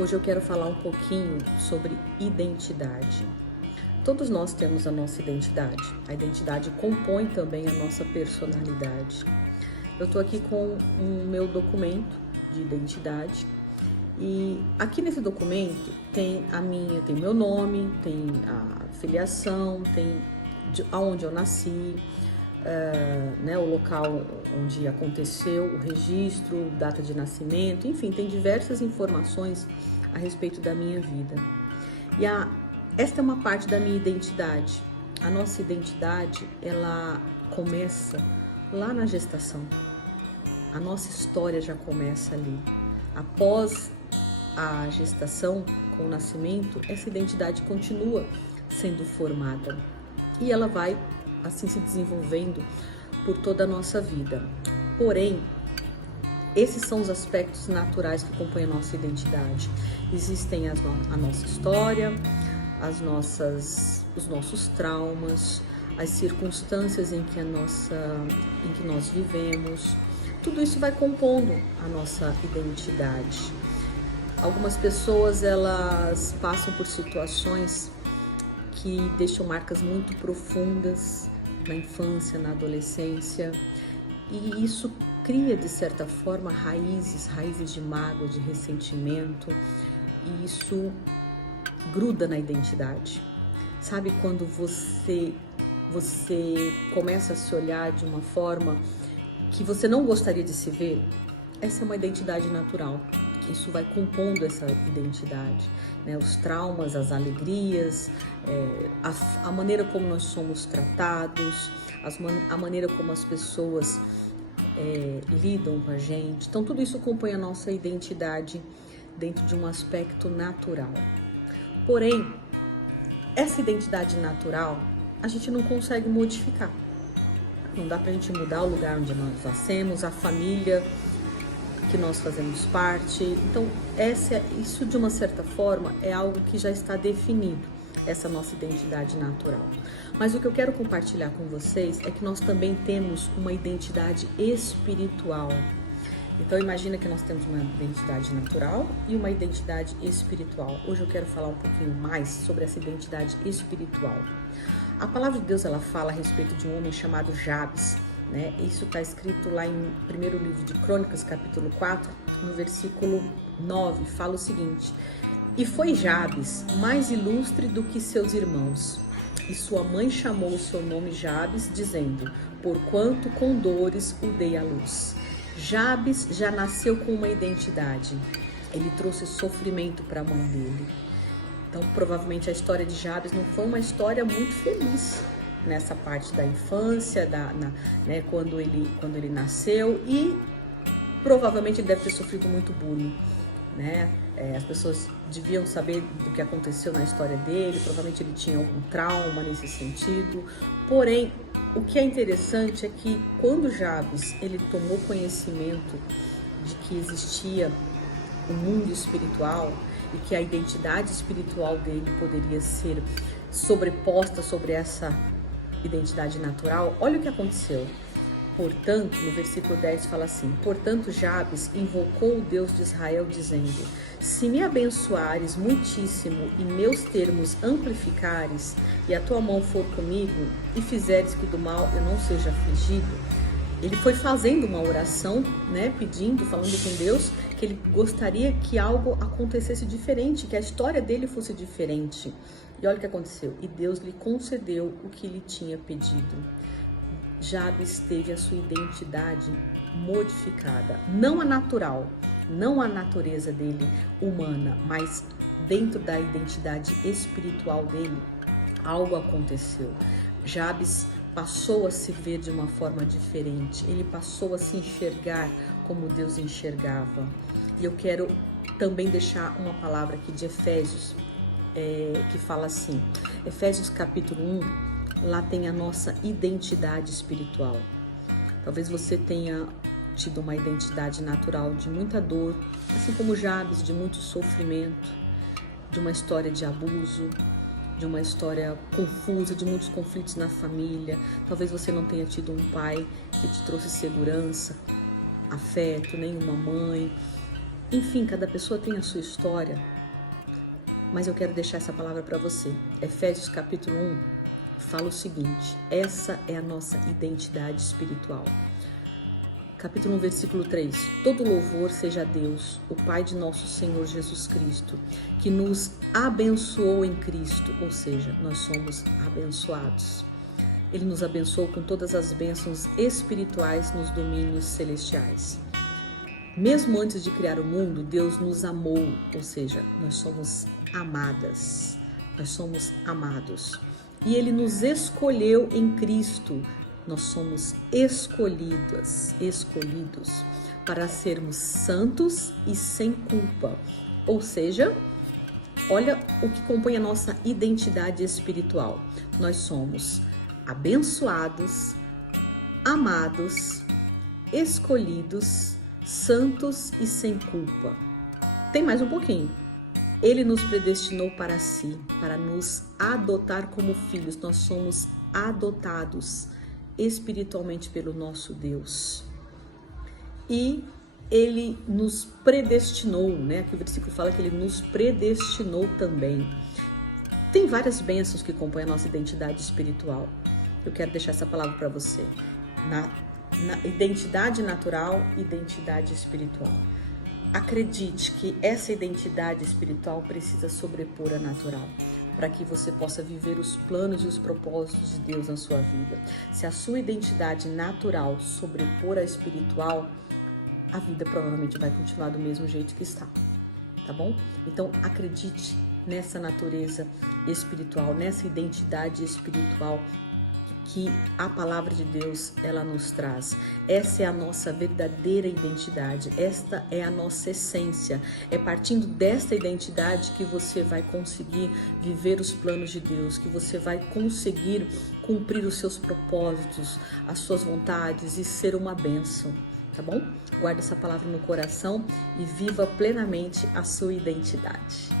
Hoje eu quero falar um pouquinho sobre identidade. Todos nós temos a nossa identidade. A identidade compõe também a nossa personalidade. Eu estou aqui com o meu documento de identidade e aqui nesse documento tem meu nome, tem a filiação, tem aonde eu nasci, o local onde aconteceu o registro, data de nascimento, enfim, tem diversas informações a respeito da minha vida. E esta é uma parte da minha identidade. A nossa identidade, ela começa lá na gestação. A nossa história já começa ali. Após a gestação, com o nascimento, essa identidade continua sendo formada. E ela vai assim se desenvolvendo por toda a nossa vida. Porém, esses são os aspectos naturais que compõem a nossa identidade. Existem a nossa história, os nossos traumas, as circunstâncias em que nós vivemos. Tudo isso vai compondo a nossa identidade. Algumas pessoas, elas passam por situações que deixam marcas muito profundas na infância, na adolescência, e isso cria, de certa forma, raízes de mágoa, de ressentimento, e isso gruda na identidade. Sabe quando você começa a se olhar de uma forma que você não gostaria de se ver? Essa é uma identidade natural. Isso vai compondo essa identidade, né? Os traumas, as alegrias, a maneira como nós somos tratados, a maneira como as pessoas lidam com a gente. Então, tudo isso compõe a nossa identidade dentro de um aspecto natural. Porém, essa identidade natural, a gente não consegue modificar. Não dá pra gente mudar o lugar onde nós nascemos, a família que nós fazemos parte. Então, isso de uma certa forma é algo que já está definido, essa nossa identidade natural. Mas o que eu quero compartilhar com vocês é que nós também temos uma identidade espiritual. Então, imagina que nós temos uma identidade natural e uma identidade espiritual. Hoje eu quero falar um pouquinho mais sobre essa identidade espiritual. A palavra de Deus, ela fala a respeito de um homem chamado Jabes, né? Isso está escrito lá em primeiro livro de Crônicas, capítulo 4, no versículo 9, fala o seguinte: "E foi Jabes mais ilustre do que seus irmãos, e sua mãe chamou o seu nome Jabes, dizendo, porquanto com dores o dei à luz." Jabes já nasceu com uma identidade, ele trouxe sofrimento para a mãe dele. Então, provavelmente a história de Jabes não foi uma história muito feliz nessa parte da infância, quando ele nasceu, e provavelmente ele deve ter sofrido muito bullying, né? As pessoas deviam saber do que aconteceu na história dele, provavelmente ele tinha algum trauma nesse sentido. Porém, o que é interessante é que quando Jabes ele tomou conhecimento de que existia um mundo espiritual e que a identidade espiritual dele poderia ser sobreposta sobre essa identidade natural, olha o que aconteceu. Portanto, no versículo 10 fala assim: "Portanto, Jabes invocou o Deus de Israel, dizendo, se me abençoares muitíssimo e meus termos amplificares, e a tua mão for comigo, e fizeres que do mal eu não seja afligido." Ele foi fazendo uma oração, né, falando com Deus, que ele gostaria que algo acontecesse diferente, que a história dele fosse diferente. E olha o que aconteceu. E Deus lhe concedeu o que lhe tinha pedido. Jabes teve a sua identidade modificada. Não a natural, não a natureza dele humana, mas dentro da identidade espiritual dele, algo aconteceu. Jabes passou a se ver de uma forma diferente. Ele passou a se enxergar como Deus enxergava. E eu quero também deixar uma palavra aqui de Efésios, que fala assim, Efésios capítulo 1, lá tem a nossa identidade espiritual. Talvez você tenha tido uma identidade natural de muita dor, assim como Jabes, de muito sofrimento, de uma história de abuso, de uma história confusa, de muitos conflitos na família. Talvez você não tenha tido um pai que te trouxe segurança, afeto, nem uma mãe. Enfim, cada pessoa tem a sua história, mas eu quero deixar essa palavra para você. Efésios capítulo 1 fala o seguinte: essa é a nossa identidade espiritual. Capítulo 1, versículo 3. Todo louvor seja a Deus, o Pai de nosso Senhor Jesus Cristo, que nos abençoou em Cristo, ou seja, nós somos abençoados. Ele nos abençoou com todas as bênçãos espirituais nos domínios celestiais. Mesmo antes de criar o mundo, Deus nos amou, ou seja, nós somos amadas, nós somos amados. E Ele nos escolheu em Cristo, nós somos escolhidos para sermos santos e sem culpa. Ou seja, olha o que compõe a nossa identidade espiritual. Nós somos abençoados, amados, escolhidos, santos e sem culpa. Tem mais um pouquinho. Ele nos predestinou para si, para nos adotar como filhos. Nós somos adotados espiritualmente pelo nosso Deus. E Ele nos predestinou, né? Aqui o versículo fala que Ele nos predestinou também. Tem várias bênçãos que compõem a nossa identidade espiritual. Eu quero deixar essa palavra para você. Na identidade natural, identidade espiritual. Acredite que essa identidade espiritual precisa sobrepor a natural, para que você possa viver os planos e os propósitos de Deus na sua vida. Se a sua identidade natural sobrepor a espiritual, a vida provavelmente vai continuar do mesmo jeito que está, tá bom? Então acredite nessa natureza espiritual, nessa identidade espiritual que a palavra de Deus ela nos traz. Essa é a nossa verdadeira identidade, esta é a nossa essência. É partindo desta identidade que você vai conseguir viver os planos de Deus, que você vai conseguir cumprir os seus propósitos, as suas vontades e ser uma bênção, tá bom? Guarde essa palavra no coração e viva plenamente a sua identidade.